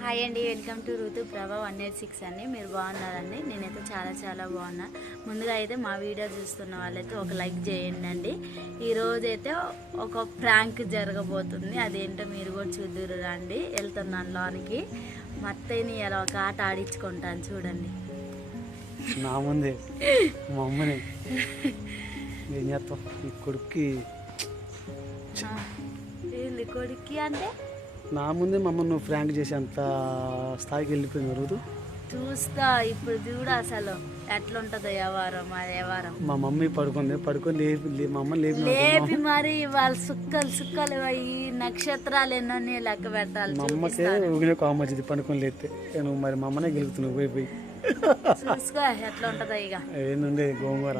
Hi అండి, welcome to ఋతు ప్రభా 186 అండి. మీరు బాగున్నారండి? నేనైతే చాలా బాగున్నా. ముందుగా అయితే మా వీడియో చూస్తున్న వాళ్ళైతే ఒక లైక్ చేయండి అండి. ఈరోజైతే ఒక ప్రాంక్ జరగబోతుంది, అదేంటో మీరు కూడా చూద్దురు రండి. వెళ్తున్నాను లోనికి. మా అత్తయ్యని ఎలా ఒక ఆట ఆడించుకుంటాను చూడండి. నా ముందే మా అమ్మని ఏం చేస్తాం ఈ కొడుక్కి ఏంది కొడుక్కి అంటే? నా ముందే మా అమ్మ నువ్వు ఫ్రాంక్ చేసి అంత స్థాయికి వెళ్ళిపోయింది రోజు చూస్తా. ఇప్పుడు చూడ అసలు ఎట్లుంటదో వ్యవహారం. ఆ వ్యవహారం మా మమ్మీ పడుకొని లేపి మా అమ్మ లేపి మరి వాళ్ళ సుక్కలు ఈ నక్షత్రాలు ఎన్నో లెక్క పెట్టాలి. మా అమ్మకే ఊగిన కామచ్చిది పడుకొని లేస్తే నువ్వు మరి మా అమ్మనే గెలుగుతున్నావు పోయి చూసుకో ఎట్లా ఉంటదో. ఇక ఏందండి గోంగూర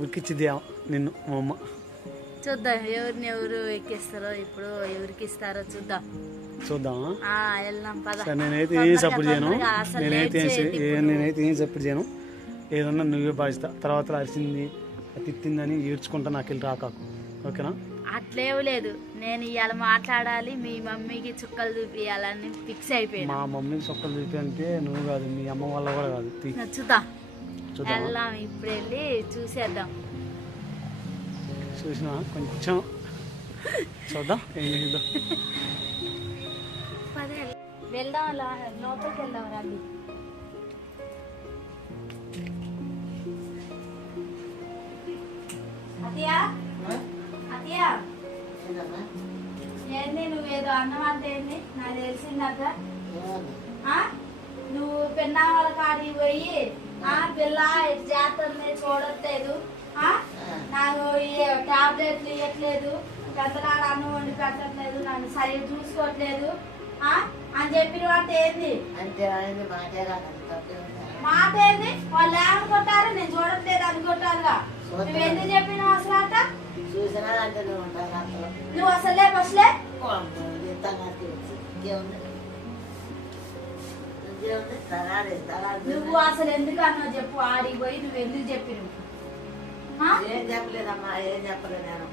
ఉరికిచ్చిద్ది నిన్ను మా అమ్మ. చూద్దాం ఎవరిని ఎవరు ఎక్కిస్తారో, ఇప్పుడు ఎవరికి ఇస్తారో చూద్దాం. వెళ్దాం పద. నేనైతే ఏం సపోర్ట్ చేయను, నేనైతే ఏం సపోర్ట్ చేయను. ఏదన్నా నువ్వే బాధిస్తా. తర్వాత అరిసింది తిట్టిందని ఏడ్చుకుంటా నాకు వెళ్ళి రాకాకు, ఓకేనా? అట్లేవు లేదు, నేను ఇవాళ మాట్లాడాలి, మీ మమ్మీకి చుక్కలు చూపియాలని ఫిక్స్ అయిపోయింది. మా మమ్మీకి చుక్కలు చూపి అంటే నువ్వు కాదు, మీ అమ్మ వల్ల కూడా కాదు. చూద్దాం, వెళ్దాం. ఇప్పుడు వెళ్ళి చూసేద్దాం. చూసినా కొంచెం చూద్దాం, ఏం చేద్దాం. వెళ్దాం, లోపలికి వెళ్దాం రండి. అతియా అతియా ఏంది నువ్వేదో అన్నమాట? ఏంది నాకు తెలిసిందట. నువ్వు పెన్నావాళ్ళ కాడికి పోయి పిల్ల జాతరని చూడట్లేదు, నాకు టాబ్లెట్లు ఇవ్వట్లేదు, పెద్దనాడు అన్నం వండి పెట్టట్లేదు, నన్ను సరిగ్గా చూసుకోవట్లేదు అని చెప్పిన వాటి ఏంది? మాట ఏంది? వాళ్ళు ఏమనుకుంటారు? నేను చూడట్లేదు అనుకుంటారుగా. నువ్వు ఎందుకు చెప్పినావు అసలు అట? నువ్వు అసలే బస్లే నువ్వు అసలు ఎందుకు అన్నావు చెప్పు. ఆడికి పోయి నువ్వు ఎందుకు చెప్పినావు? ఏం చెప్పలేదమ్మా, ఏం చెప్పలేదు నేను.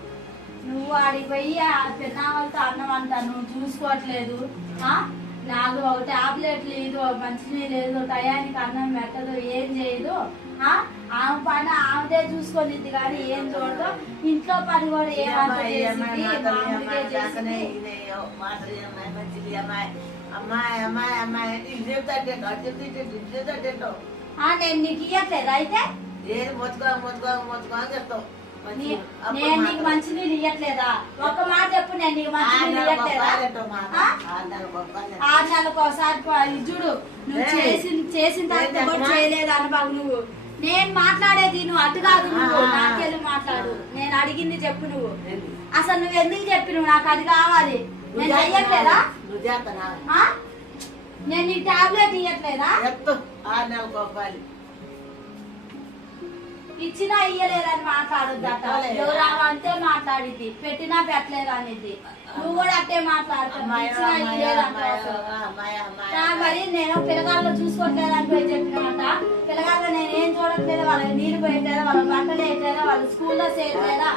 నువ్వు ఆడికి పోయి పెన్నాళ్ళతో అన్నం అంటా, నువ్వు చూసుకోవట్లేదు, నాకు ఒక టాబ్లెట్ లేదు, మంచినీళ్ళు లేదు, టయానికి అన్నం పెట్టదు, ఏం చేయదు. ఆమె పని ఆమెదే చూసుకొనిద్ది కానీ ఏం చూడదు. ఇంట్లో పని కూడా ఏమంటే నేను నీకు ఇయ్యట్లేదు అయితే? నేను నీకు మంచినీళ్ళు ఇయ్యట్లేదా? ఒక మాట చెప్పు, నేను నీకు మంచినీళ్ళు ఇయ్యట్లేదా? 6 నెలలకు ఒకసారి చూడు. నువ్వు చేసిన తర్వాత కూడా చేయలేదు అనుభవం. నువ్వు నేను మాట్లాడేది నువ్వు అటు కాదు, నువ్వు నాకెళ్ళి మాట్లాడు. నేను అడిగింది చెప్పు. నువ్వు అసలు నువ్వు ఎందుకు చెప్పి నువ్వు నాకు అది కావాలి? నేను చెయ్యట్లేదా? నేను నీకు టాబ్లెట్ ఇయ్యట్లేదా? 6 నెలలకు రూపాయలు ఇచ్చినా ఇయ్యలేదని మాట్లాడొద్దట. ఎవరావంటే మాట్లాడిద్ది, పెట్టినా పెట్టలేదు అనేది. నువ్వు కూడా అట్టే మాట్లాడుతున్నావు. ఇచ్చినా ఇయ్యలేదంటావు. మరి నేను పిల్లగాళ్ళు చూసుకోవట్లేదని పోయి చెప్పినమాట. పిల్లగాళ్ళు నేనేం చూడట్లేదు, వాళ్ళకి నీళ్ళు పోయట్లేదా, వాళ్ళ బట్టలు వేయట్లేదా, వాళ్ళు స్కూల్లో చేయట్లేదా,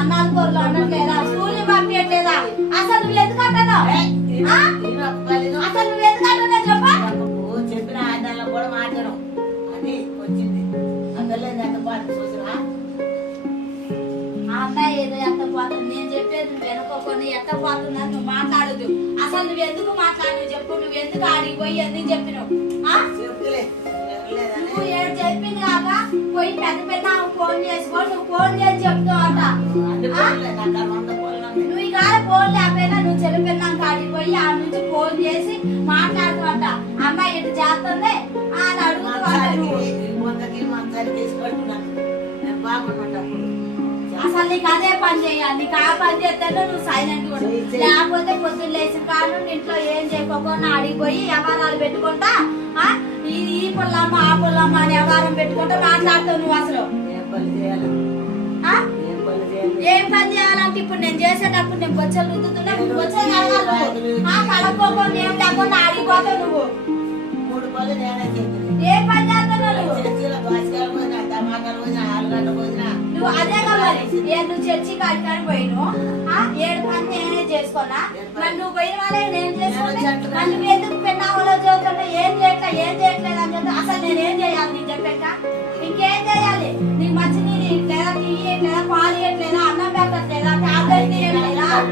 అన్నాలు కూరలు ఉండట్లేదా, స్కూల్ ని పంపించట్లేదా? అసలు నువ్వు ఎందుకు అంటున్నావు? అసలు నువ్వు ఎందుకు అంటున్నావు చెప్పా? చెప్పిన 6 నెలలు కూడా మాట్లాడు అది వచ్చింది. అమ్మాయి ఏదో ఎట్ట పోతుంది, నేను చెప్పేది నువ్వు వెనుకోకుండా ఎట్ట పోతుందని నువ్వు మాట్లాడదు. అసలు నువ్వు ఎందుకు మాట్లాడు చెప్పు. నువ్వు ఎందుకు ఆడికి పోయి ఎందుకు చెప్పినావు? నువ్వు ఏడు చెప్పింది కాక పోయి పెద్ద ఫోన్ చేసుకో. నువ్వు ఫోన్ చేసి చెప్తావు అట. నువ్వు ఈ కాడ ఫోన్ లేకపోయినా నువ్వు చెలిపిన్నాక ఆడికి పోయి ఆ నుంచి ఫోన్ చేసి మాట్లాడుతావట. అమ్మాయి ఇటు చేస్తుంది అని అడుగుతావు. అసలు నీకు అదే పని చేయాలి. నీకు ఆ పని చేస్తే నువ్వు సైలెంట్ కూడా, లేకపోతే పొద్దున్న లేచిన కాదు ఇంట్లో ఏం చేయకపోకుండా అడిగిపోయి వ్యవహారాలు పెట్టుకుంటా ఈ పుల్లమ్మ ఆ పుల్లమ్మ అని వ్యవహారం పెట్టుకుంటా మాట్లాడుతావు. నువ్వు అసలు ఏం పని చేయాలంటే ఇప్పుడు నేను చేసేటప్పుడు నేను బొచ్చలు రుద్దుతున్నా, బొచ్చలు కడుక్కోకుండా ఏం లేకుండా ఆడిపోతావు. నువ్వు 3 పనులు నేనే చేస్తున్నాను. ఏ పని చేస్తున్నావు? నువ్వు అదే కావాలి. నువ్వు చర్చి కాడికాని పోయిను 7 పని నేనే చేసుకోనా? మరి నువ్వు పోయిన వాళ్ళే నేను చేసుకోవాలి. నువ్వు ఎందుకు పెద్ద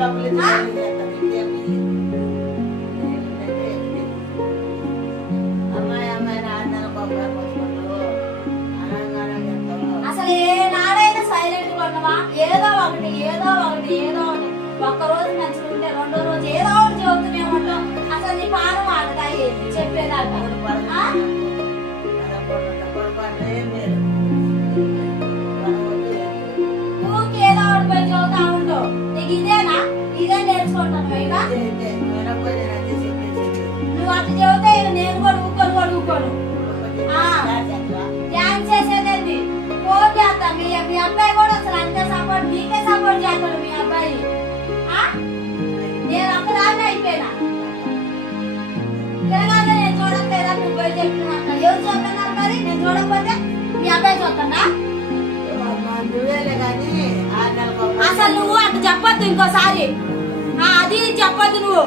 డబ్బులు అమ్మాయి అమ్మాయి ఆడదాని అసలు ఏనాడైనా సైలెంట్ గా ఉన్నావా? ఏదో ఒకటి ఒక్కరోజు మంచిగా ఉంటే రెండో రోజు ఏదో ఒకటి చెబుతూనే ఉంటాం. అసలు నీ పానం ఆడదా ఏంటి చెప్పేదాకా? నువ్వు ఏదో ఒకటి పోయి చదువుతా ఉంటావు. నీకు ఇదే నేర్చుకుంటాను. ఇక నువ్వు అట్లా చెబితే ఇక నేను కూడా ఊరుకోను. డ్యాన్స్ చేసేదేంటి? ఫోన్ చేస్తా. మీ అబ్బాయి కూడా అసలు అంతే సపోర్ట్, మీకే సపోర్ట్ చేస్తాడు మీ అబ్బాయి. నేను ఒక్కదాన్ని అయిపోయినా తెలంగాణ. నేను చూడట్లేదా? నువ్వు పోయి చెప్తున్నా. ఎవరు చూస్తున్నారు మరి? నేను చూడకపోతే మీ అబ్బాయి చూస్తున్నా? అసలు నువ్వు అట్లా చెప్పొద్దు ఇంకోసారి. అది చెప్పొద్దు నువ్వు.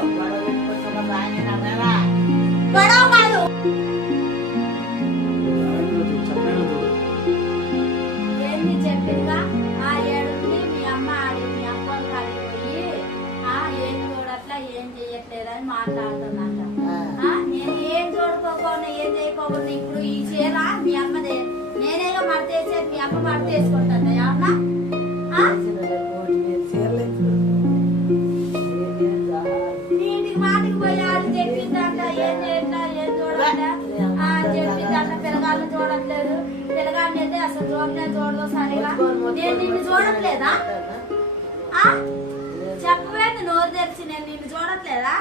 గొడవ కాదు. ఏంటి చెప్పిందిగా? ఏడుంది మీ అమ్మ మీ అప్పని కాడిపోయి ఏం చూడట్లా ఏం చెయ్యట్లేదని మాట్లాడుతున్నట్ట. నేను ఏం చూడుకోకుండా ఏం చేయకోకుండా ఇప్పుడు ఈ చీర మీ అమ్మదే. నేనేగా మడతేసేది, మీ అమ్మ మడతేసుకుంటా. ఏమన్నా నీటికి మాటికి పోయి అది చెప్పిందంట. ఏం చేయట్లా ఏం చూడాలా చెప్పిందంట. పిల్లగాళ్ళని చూడట్లేదు. పిల్లగాడిని అయితే అసలు చూడదు సరిగా. నేను నిన్ను చూడట్లేదా? చెప్పవేంది నోరు తెరిచి? నేను నిన్ను చూడట్లేదా?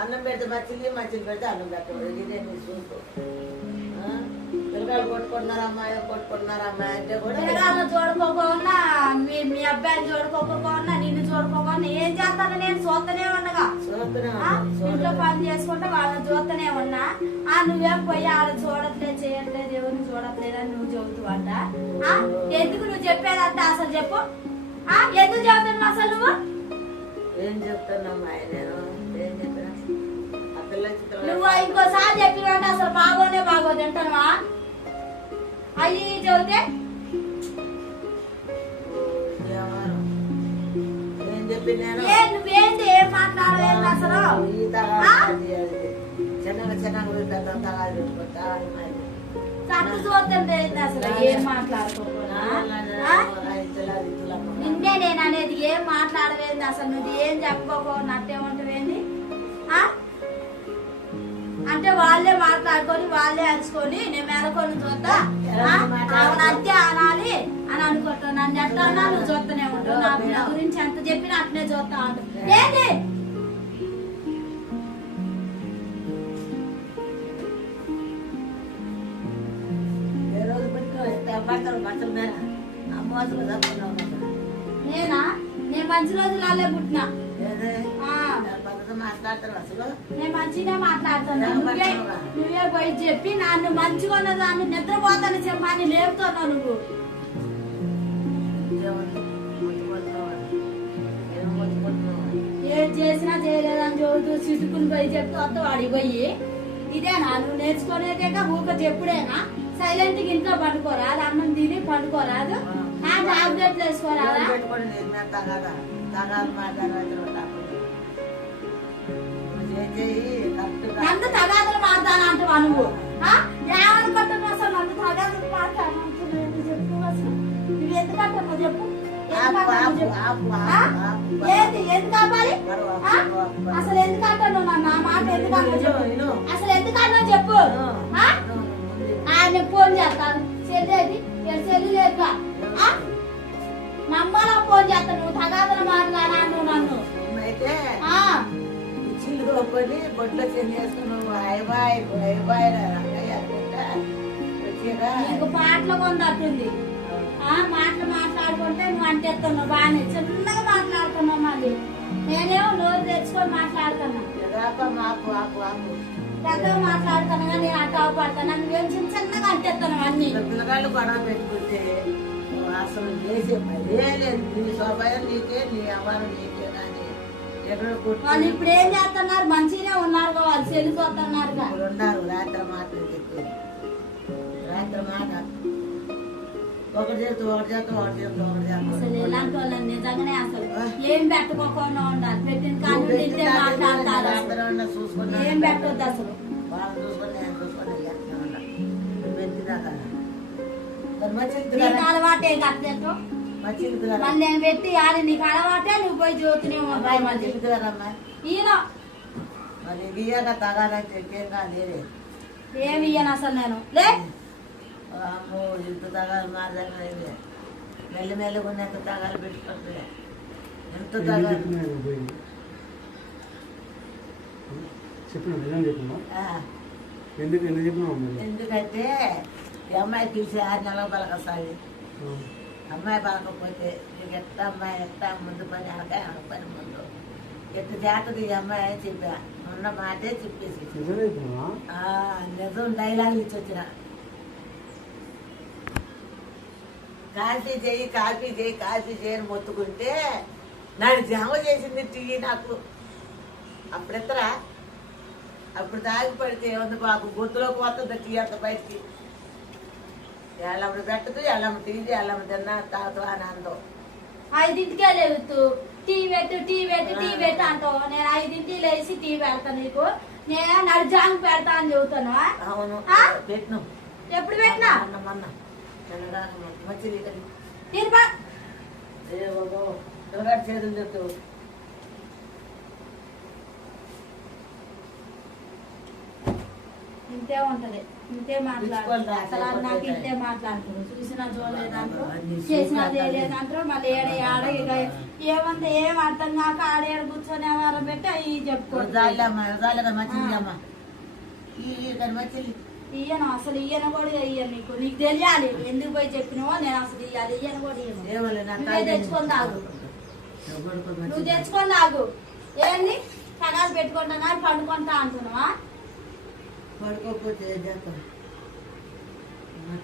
అన్నం పెడితే మచ్చిలి పెడితే అన్నం పెట్టకూడదు. ఇదే నీ చూపు. పిల్లగాళ్ళు కొట్టుకుంటున్నారు అమ్మాయి అంటే కూడా పిల్లగాళ్ళని చూడుకోకుండా మీ అబ్బాయిని చూడుకోకుండా నిన్ను చూడుకోకుండా ఏం చేస్తాను? నేను చూస్తూనే ఉండగా ఇంట్లో పని చేసుకుంటే వాళ్ళని చూస్తూనే ఉన్నా. నువ్వేం పోయి వాళ్ళని చూడట్లేదు చేయట్లేదు ఎవరిని చూడట్లేదు అని నువ్వు చెబుతావంట. ఎందుకు నువ్వు చెప్పేదంట? అసలు చెప్పు. ఎందుకు చెబుతున్నావు అసలు నువ్వు? ఏం చెప్తానమ్మా నేను? ఏం చెప్పినా ఆ పిల్ల నువ్వు ఇంకోసారి చెప్పినట్టు అసలు బాగోదు తింటావా? అయ్యి చెబితే ఏం చెప్పి నేను నువ్వేంటి ఏం మాట్లాడలేదు అసలు? చిన్నగా పెద్ద తగాలు పెట్టుకుంటా కట్టు చూద్దాం అసలు ఏం మాట్లాడుకోకుండా. నిన్నే నేను అనేది ఏం మాట్లాడలేదు అసలు. నువ్వు ఏం చెప్పుకోకుండా అట్టే ఉంటవేంది? అంటే వాళ్ళే మాట్లాడుకొని వాళ్ళే అరుచుకొని నేను మెలకొని చూద్దా అంతే అనాలి అని అనుకుంటాను. నన్ను ఎట్లా అన్నా నువ్వు చూస్తూనే ఉంటావు. నా గురించి ఎంత చెప్పినా అట్నే చూస్తా ఉంటావు. ఏంటి నేనా? నేను మంచి రోజులే పుట్టినా. నేను మంచిగా మాట్లాడుతున్నా. నువ్వే పోయి చెప్పి నన్ను మంచిగా ఉన్నదాన్ని నిద్రపోతాను చెప్పని లేపుతున్నావు నువ్వు. ఏం చేసినా చేయలేదని చదువుతూ చిటుకుని పోయి చెప్తూ వద్ద వాడికి పోయి ఇదేనా నువ్వు నేర్చుకునేదేగా? ఊక చెప్పుడేనా? సైలెంట్ గా ఇంట్లో పండుకోరాదు, అన్నం తిని పండుకోరాదు, టాబ్లెట్లు వేసుకోరాదా? నన్ను తగాదులు మాట్లాడాలంటావా నువ్వు? ఏమనుకుంటున్నావు అసలు? నన్ను తగాదులు మాట్లాడాలంటున్నావు చెప్పు. అసలు నువ్వు ఎందుకంటున్నావు చెప్పు? ఏంటి ఎందుకు ఆపాలి? అసలు ఎందుకంటున్నావు నన్ను? ఆ మాట ఎందుకంటున్నావు చెప్పు? అసలు ఎందుకంటున్నావు చెప్పు? ఆయన ఫోన్ చేస్తాను. చెల్లి లేదుగా నమ్మలో ఫోన్ చేస్తాను. నువ్వు తగాదులు మాట్లాడా నువ్వు నన్ను. బొట్లో చేసుకున్నావు. నీకు పాటలు కొందట్టుంది. మాటలు మాట్లాడుకుంటే నువ్వు అంటేస్తున్నావు. బాగానే చిన్నగా మాట్లాడుతున్నావు. మళ్ళీ నేనేమో నోరు తెచ్చుకొని మాట్లాడుతున్నా. పెద్దగా మాట్లాడుతాను కానీ నేను అట్ట పడతాను. నువ్వేం చిన్నగా అంటేస్తున్నావు అన్ని. పిల్లగాళ్ళు గొడవ పెట్టుకుంటే అసలు చేసే పదే లేదు. నీ స్వభావం నీకే, నీ అవ్వాలి నీకే. కానీ వాళ్ళు ఇప్పుడు ఏం చేస్తున్నారు? మంచిగానే ఉన్నారు. వాళ్ళు చెల్లిపోతున్నారు. ఉన్నారు రాత్రి మాటలు చెప్పి రాత్రి మాట ఒకటి చేస్తూ ఒకటి చేస్తూ ఒకటి చేస్తూ ఒకటి అసలు చేస్తూ ఎలాంటి వాళ్ళని నిజంగానే అసలు ఏం పెట్టుకోకుండా ఉండాలి. పెట్టిన కాళ్ళు తింటే మాట్లాడతారు అసలు. చూసుకున్నా ఏం పెట్టొద్దు అసలు. వాళ్ళు చూసుకొని నేను చూసుకొని చేస్తున్నా ఉన్నా. నువ్వు పెట్టినా కదా మరి మంచిది నీకు కదా అలవాటే కట్టేట్టు మంచిది కదా మళ్ళీ నేను పెట్టి ఆడి నీకు అలవాటే నువ్వు పోయి జ్యోతిని అమ్మాయి మంచిది కదమ్మా ఈయన మరి ఇయ్యాక తగాలంటే ఇంకేం కాదు ఏమి ఇయ్యను అసలు నేను లే అమ్మో ఇంత తగాలు మారలేదు మెల్లి మెల్లిగా ఉన్నంత తగాలు పెట్టుకుంటే ఎంత తగాలు చెప్పిన నిజం చెప్పినా ఆ, ఎందుకు చెప్పినావు మరి ఎందుకంటే ఈ అమ్మాయి పిలిచి 6 నెలలు పలకసాలి అమ్మాయి పలకపోతే నీకు ఎట్ట అమ్మాయి ఎట్ట ముందు పని అనకాయ పని ముందు ఎట్ట జాగ్రత్త ఈ అమ్మాయి అని చెప్పా ఉన్న మాటే చెప్పేసి నిజం చెప్పినా ఆ, నిజం డైలాగులు ఇచ్చి వచ్చిన కాఫీ చేయి కాఫీ చేయి కాఫీ చేయని మొత్తుకుంటే నాకు జామ చేసింది టీ నాకు అప్పుడెత్తరా అప్పుడు తాగి పడితే ఏముంది బాబు గొంతులోకి వస్తుంది టీ అంత బయటికి ఎల్లమ్మ పెట్టదు ఎల్లమ్మ టీవీ ఎల్లమ్మ తిన్నా తాగుతూ అని అందం 5ంటికే లేవుతూ టీ పెట్టు అంటావు. నేను 5ంటికి లేచి టీ పెడతా నీకు. నేను నడిజాంగ్ పెడతా అని చెబుతాను. అవును ఆ? పెట్టినాం ఎప్పుడు పెట్టినా మొన్న మంచిది తీరుపా ఎవరాడు చేతులు చెప్తూ ఇంతే ఉంటది. ఇంతే మాట్లాడుతుంది. అసలు అది నాకు ఇంతే మాట్లాడుతుంది. చూసినా చూడలేదంటారు, చేసినా చేయలేదంటారు. మళ్ళీ ఏడ ఇక ఏమంటే ఏం అర్థం కాక ఆడేడు కూర్చొని వారం పెట్టి అవి చెప్పుకోవచ్చు. మంచిదమ్మా మంచిది ఇయ్యను అసలు ఇయ్యను కూడా ఇయ్యను. నీకు తెలియాలి ఎందుకు పోయి చెప్పినావో. నేను అసలు ఇయ్యాలి ఇయ్యను కూడా ఇయ్యను. నువ్వే తెచ్చుకొని తాగు. నువ్వు తెచ్చుకొని తాగు. ఏంది సగాలు పెట్టుకుంటా కానీ పండుకుంటా అంటున్నావా? పడుకోకపోతే ఏం చేస్తాం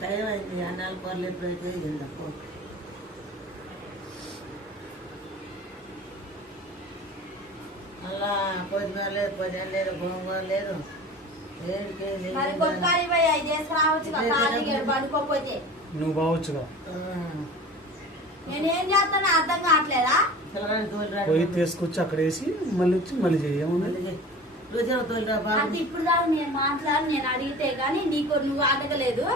టైం అయింది అన్నాలు కూరలు ఎప్పుడైతే తిందాం అలా కొద్దిమీర లేదు పొద్దున లేదు గోంగూర లేదు మరి కొట్టుకాడి పోయి అవి చేసుకురావచ్చు కదా పండుకోకపోతే. నువ్వు బావచ్చుగా నేనేం చేస్తానో అర్థం కావట్లేదా? పిల్లగాని తోలిరా పోయి తీసుకొచ్చి అక్కడ వేసి మళ్ళీ వచ్చి మళ్ళీ చేయమని రుజువు తోలిరా బాబు అంటే ఇప్పుడు దాకా నేను మాట్లాడి నేను అడిగితే గానీ నీకు నువ్వు అడగలేదు.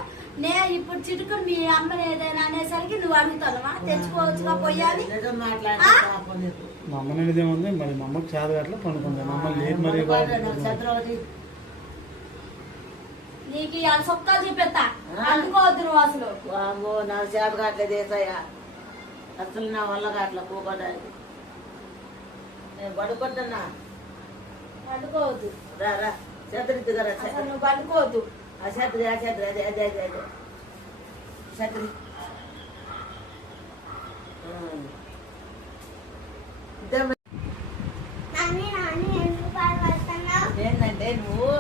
నేను ఇప్పుడు చిటుకుని మీ అమ్మని ఏదైనా అనేసరికి నువ్వు అడుగుతావా? తెచ్చుకోవచ్చుగా పోయాలి. నిజం మాట్లాడితే పాపం నీకు మా అమ్మ అనేది ఏముంది మరి మా అమ్మకి చేత అట్లా పండుకుంది మా అమ్మ లేదు మరి ఛత్రవతి నీకు ఇవాళ సొక్కాలు చూపెత్తా. అందుకోవద్దు నువ్వు అసలు. వామ్మో నాకు చేత కావట్లేదు ఏసయ్యా అసలు నా వల్ల కావట్లే కూకోడానికి నేను పడుకుంటున్నా పండుకోవద్దు. రా రా ఛత్రి కదా అసలు నువ్వు పండుకోవద్దు. ఆ ఛత్రి అదే అదే అదే ఛత్రి ఏంటంటే నువ్వు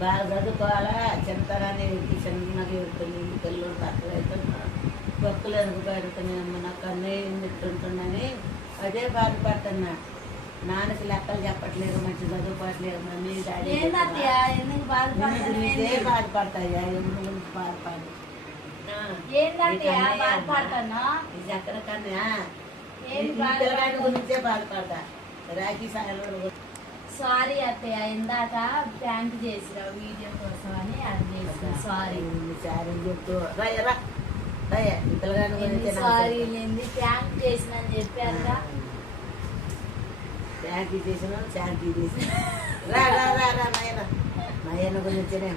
బాగా చదువుకోవాలా చిన్నతనాన్ని చిన్నగా ఎడుతుంది పిల్లలు తక్కువ అవుతున్నా భక్తులు ఎందుకు పెడుతున్నాయమ్మ నాకు అన్నయ్య తింటుంటుందని అదే బాధపడుతున్నా. నాన్నకి లెక్కలు చెప్పట్లేదు మంచి చదువుకోవట్లేదు మమ్మీ డాడీ ఏందత్తయ్య ఎందుకు బాధపడుతున్నావు? బాధపడతాయా ఎందుకు గురించి బాధపడు ఏందత్తయ్య బాధపడుతున్నా? ఇది ఎక్కడ కన్నా ఏం పిల్లగాడి గురించే బాధపడతా రాఖీ సాయంలో సారీ అత్తయ్య ఇందాక ప్రాంక్ చేసిన వీడియో కోసం అని అది చేసిన సారీ. సారీ చెప్తూ రాయరా రాయ పిల్లగాడి గురించి సారీ లేని ప్రాంక్ చేసిన అని చెప్పారుగా. శాంతి చేసిన శాంతి చేసిన రా రా రా రా నాయన నాయన గురించి రా